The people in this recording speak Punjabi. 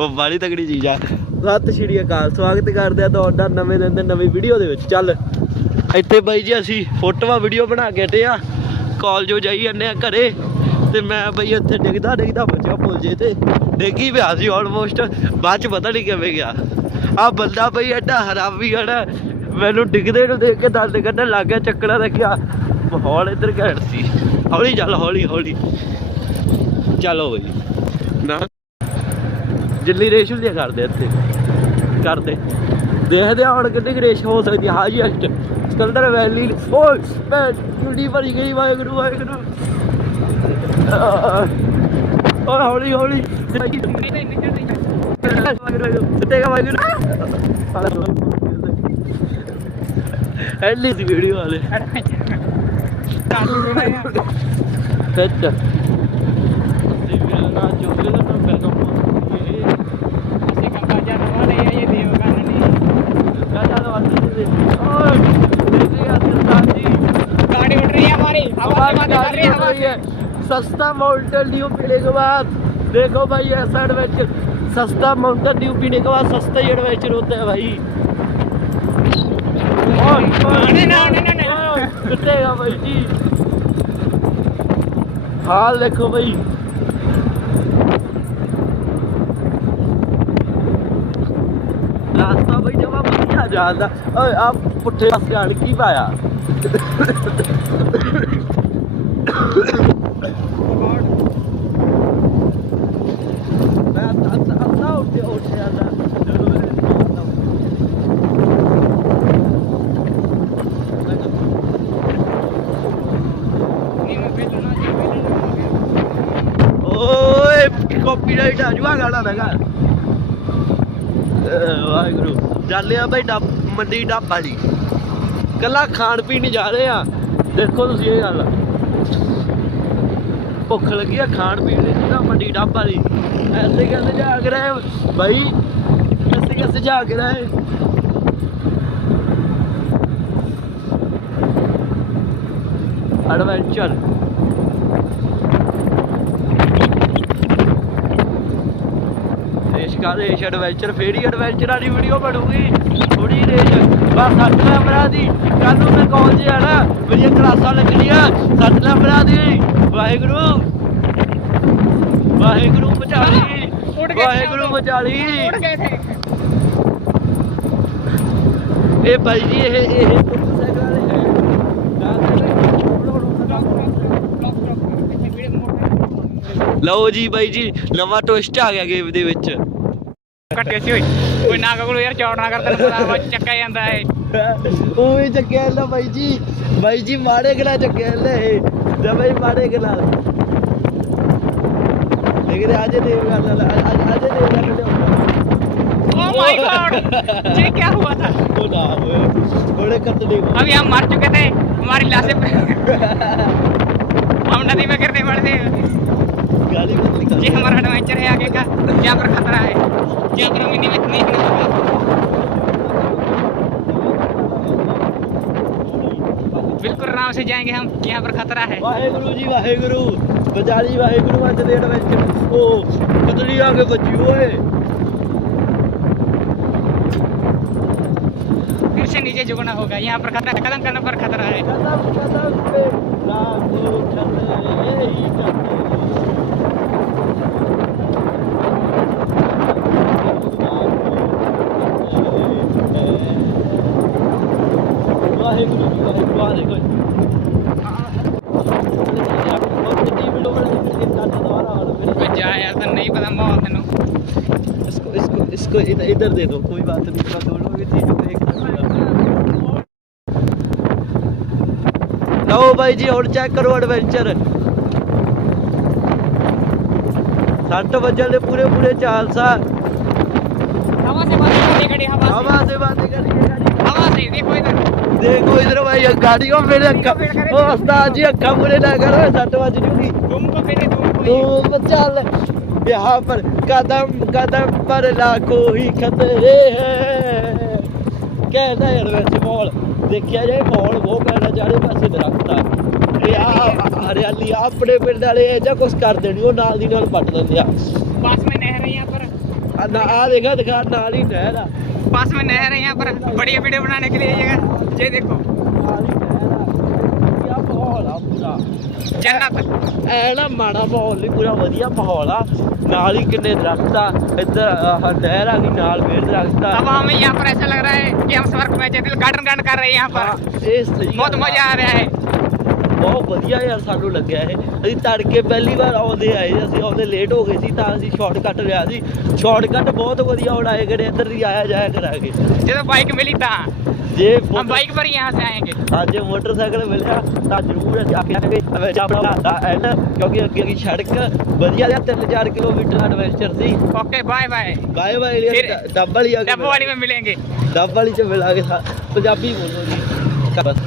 ਉਹ ਬਾਲੀ ਤਗੜੀ ਚੀਜ਼ ਆ। ਸਤਿ ਸ਼੍ਰੀ ਅਕਾਲ ਸਵਾਗਤ ਕਰਦੇ ਆ ਤੁਹਾਡਾ ਨਵੇਂ ਦਿਨ ਦੇ ਨਵੀਂ ਵੀਡੀਓ ਦੇ ਵਿੱਚ। ਚੱਲ ਇੱਥੇ ਬਾਈ ਜੀ ਅਸੀਂ ਫੋਟੋਆਂ ਵੀਡੀਓ ਬਣਾ ਕੇ ਹਟੇ ਆ। ਕਾਲਜੋਂ ਜਾਈ ਜਾਂਦੇ ਆ ਘਰੇ। ਤੇ ਮੈਂ ਬਈ ਇੱਥੇ ਡਿੱਗਦਾ ਡਿੱਗਦਾ ਬਚਿਆ ਪੁੱਲ ਜੇ ਤੇ। ਡਿੱਗੀ ਪਿਆ ਸੀ ਆਲਮੋਸਟ ਬਾਅਦ ਚ ਪਤਾ ਨਹੀਂ ਕਿਵੇਂ ਗਿਆ। ਆ ਬੰਦਾ ਬਈ ਐਡਾ ਹਰਾਮੀ ਹੜਾ ਮੈਨੂੰ ਡਿੱਗਦੇ ਨੂੰ ਦੇਖ ਕੇ ਦੰਦ ਕੱਢਣ ਲੱਗ ਗਿਆ ਚੱਕੜਾ ਰੱਖਿਆ ਮਾਹੌਲ ਇੱਧਰ ਘੈਂਟ ਸੀ। ਹੌਲੀ ਚੱਲ ਹੌਲੀ ਹੌਲੀ। ਚਲੋ ਬਈ ਨਾ। ਜਿੱਲੀ ਰੇਸ਼ ਹੁੰਦੀ ਆ ਕਰਦੇ ਇੱਥੇ ਕਰਦੇ। ਦੇਖਦੇ ਹੁਣ ਕਿੰਨੀ ਰੇਸ਼ ਹੋ ਸਕਦੀ ਆ ਹਾਈਐਸਟ ਸਕਲਡਰ ਵੈਲੀ ਓਏ ਮੈਂ ਜੁੜੀ ਭਰੀ ਗਈ ਵਾਹਿਗੁਰੂ ਵਾਹਿਗੁਰੂ। ਓਏ ਹੌਲੀ ਹੌਲੀ। ਤੇਗਾ ਵਾਹਿਗੁਰੂ। ਐਲੀ ਦੀ ਵੀਡੀਓ ਵਾਲੇ। ਸੱਚ ਤੇ ਮੇਰਾ ਨਾਮ ਚੋਲੇ ਦਾ ਨਾਮ ਪੈਗਾ ਗਾਜਾ ਦਾ ਵਾਸਤੇ ਦੇ ਓਏ ਦੇਖੀ ਆ ਸਰਦਾਰ जी सस्ता माउंटेन ड्यू पीने के बाद देखो भाई ऐसा एडवेंचर सस्ता माउंटेन ड्यू पीने के बाद सस्ता ही एडवेंचर होता है भाई ओए, ओए, ओए, पिटेगा भाई जी हाल देखो भाई रास्ता भाई जब आप बढ़िया जाता ओए आप पुट्ठे पासे आन की पाया ਬਾਹਲਾ ਗਾੜਾ ਹੈਗਾ। ਵਾਹਿਗੁਰੂ। ਜਾਂਦੇ ਆ ਬਈ ਡੱਬ, ਮੰਡੀ ਡੱਬ ਵਾਲੀ। ਕੱਲਾ ਖਾਣ ਪੀਣ ਜਾ ਰਹੇ ਆ। ਦੇਖੋ ਤੁਸੀਂ ਇਹ ਗੱਲ। ਭੁੱਖ ਲੱਗੀ ਆ ਖਾਣ ਪੀਣ ਲਈ ਨਾ ਮੰਡੀ ਡੱਬ ਵਾਲੀ। ਐਸੇ ਕਹਿੰਦੇ ਜਾ ਕੇ ਰਹੇ ਭਾਈ ਐਸੇ ਕਿੱਸੇ ਜਾ ਕੇ ਰਹੇ ਐਡਵੈਂਚਰ ਕਾ ਰੇਸ ਐਡਵੈਂਚਰ ਫੇਰ ਹੀ ਐਡਵੈਂਚਰ ਵਾਲੀ ਵੀਡੀਓ ਬਣੂਗੀ। ਥੋੜੀ ਰੇਸ। ਬਸ ਸੱਤ ਨੰਬਰਾਂ ਦੀ। ਕੱਲ ਨੂੰ ਮੈਂ ਕਾਲਜ ਜਾਣਾ ਮੇਰੀਆਂ ਕਲਾਸਾਂ ਲੱਗਣੀਆਂ। ਸੱਤ ਨੰਬਰਾਂ ਦੀ। ਵਾਹਿਗੁਰੂ। ਵਾਹਿਗੁਰੂ ਬਚਾਲੀ ਵਾਹਿਗੁਰੂ ਬਚਾਲੀ ਇਹ ਭਾਈ ਜੀ ਇਹ ਇਹ ਲਓ ਜੀ ਬਾਈ ਜੀ ਨਵਾਂ ਟਵਿਸਟ ਆ ਗਿਆ ਗੇਮ ਦੇ ਵਿੱਚ। ਕੱਟੇ ਸੀ ਓਏ ਕੋਈ ਨਾ ਕੋਲ ਯਾਰ ਚੌੜ ਨਾ ਕਰ ਤੈਨੂੰ ਪਤਾ ਵਾ ਚੱਕਿਆ ਜਾਂਦਾ ਏ ਉਹ ਵੀ ਚੱਕਿਆ ਲੈ ਬਾਈ ਜੀ ਬਾਈ ਜੀ ਮਾੜੇ ਗਲਾ ਚੱਕਿਆ ਲੈ ਇਹ ਤੇ ਬਾਈ ਮਾੜੇ ਗਲਾ ਲੇਕਿਨ ਅੱਜ ਦੇ ਗੱਲ ਅੱਜ ਅੱਜ ਦੇ ਗੱਲ ओ माय गॉड ये क्या हुआ था ਉਹ ਨਾ ਹੋਏ ਥੋੜੇ ਕੱਟਦੇ अभी हम मर चुके थे हमारी लाशें हम नदी में गिरने वाले थे ਗਾਲੀ ਬਦਲੀ ਕਰ ये हमारा एडवेंचर है आगे आराम से जाएंगे हम यहाँ पर खतरा है ਵਾਹਿਗੁਰੂ ਜੀ ਵਾਹਿਗੁਰੂ ਬਚਾਲੀ ਵਾਹਿਗੁਰੂ ਅੱਜ ਦੇ ਐਡਵੈਂਚਰ ਉਹ ਕਤਲੀ ਆ ਕੇ ਬੱਜੀ ਓਏ फिर से नीचे झुकना होगा यहाँ पर खतरा कदम करने पर खतरा है ਕਦਮ ਕਦਮ ਤੇ ਲਾਗੋ ਖਤਰੇ ਹੀ ਵਾਹਿਗੁਰੂ ਜੀ ਵਾਹਿਗੁਰੂ ਆ ਦੇਖੋ जा यार तो नहीं पता माहौल तेन इसको इसको इसको इधर इधर दे दो कोई बात नहीं मैं दोनों की चीजों को एक ਲਓ ਬਾਈ ਜੀ ਹੁਣ ਚੈੱਕ ਕਰੋ ਐਡਵੈਂਚਰ 60 ਵਜੇ ਦੇ ਪੂਰੇ ਪੂਰੇ ਚਾਲਸਾ हवा से बात करनी खड़ी हवा से हवा से बातें करेंगे गाड़ी हवा से देखो इधर देखो इधर भाई गाड़ियों मेरे अक्का ओ उस्ताद जी अक्का पूरे ना करो सट बज जूगी तुम को फिर तुम को तू चल यहाँ पर कदम कदम पर लाखों ही खतरे हैं कहना यार वैसे माहौल ਦੇਖਿਆ ਜਾਏ ਮਾਹੌਲ ਬਹੁਤ ਕਹਿਣਾ ਚਾਹੇ ਪਾਸੇ ਦਰਖਤ ਆ ਇਹ ਆ ਹਰਿਆਲੀ ਆ ਆਪਣੇ ਪਿੰਡ ਵਾਲੇ ਇਹ ਜਾਂ ਕੁਝ ਕਰ ਦੇਣੀ ਉਹ ਨਾਲ ਦੀ ਨਾਲ ਪੱਟ ਦਿੰਦੇ ਆ पास में नहर है यहाँ पर ਆ ਨਾ ਆ ਦੇਖਾ ਦਿਖਾ ਨਾਲ ਹੀ ਨਹਿਰ ਆ पास में नहर है यहाँ पर बढ़िया वीडियो बनाने के लिए ये जगह ਪੂਰਾ जन्नत ਐ ਨਾ ਮਾੜਾ ਮਾਹੌਲ ਨਹੀਂ ਪੂਰਾ ਵਧੀਆ ਮਾਹੌਲ ਆ ਨਾਲ ਹੀ ਕਿੰਨੇ ਦਰਖਤ ਆ ਇੱਧਰ ਆਹ ਨਹਿਰ ਆ ਗਈ ਨਾਲ ਫੇਰ ਦਰਖਤ ਆ अब हमें यहाँ पर ऐसा लग रहा है कि हम स्वर्ग में जैसे गार्डन गार्डन कर रहे हैं यहाँ ਹਾਂ, पर ਇਹ ਸਹੀ बहुत ਗੱਲ ਆ। मजा आ रहा है ਬਹੁਤ ਵਧੀਆ ਯਾਰ ਸਾਨੂੰ ਲੱਗਿਆ ਇਹ ਅਸੀਂ ਤੜਕੇ ਪਹਿਲੀ ਵਾਰ ਆਉਂਦੇ ਆਏ ਅਸੀਂ ਆਉਂਦੇ ਲੇਟ ਹੋ ਗਏ ਸੀ ਤਾਂ ਅਸੀਂ ਸ਼ਾਰਟਕਟ ਲਿਆ ਸੀ ਸ਼ਾਰਟਕਟ ਬਹੁਤ ਵਧੀਆ ਹੁਣ ਆਏ ਕਿਹੜੇ ਇੱਧਰ ਦੀ ਆਇਆ ਜਾਇਆ ਕਰਾਂਗੇ जैसे बाइक मिली था ਜੇ हम ਮੋਟਰ- बाइक पर ही यहाँ से आएंगे ਅੱਜ ਮੋਟਰਸਾਈਕਲ ਮਿਲਿਆ ਤਾਂ ਜ਼ਰੂਰ ਜਾ ਕੇ ਆਵਾਂਗੇ ਆਪਣਾ ਦਾ ਐਂਡ ਕਿਉਂਕਿ ਅੱਗੇ ਦੀ ਸੜਕ ਵਧੀਆ ਜਿਹਾ 3-4 ਕਿਲੋਮੀਟਰ ਐਡਵੈਂਚਰ ਸੀ okay bye bye bye bye ਫਿਰ ਡੱਬਲ ਹੀ ਆ डब्बो वाली में मिलेंगे ਡੱਬਲ ਹੀ ਚ ਮਿਲਾਂਗੇ ਸਾ- ਪੰਜਾਬੀ ਬੋਲੋ ਜੀ ਬਸ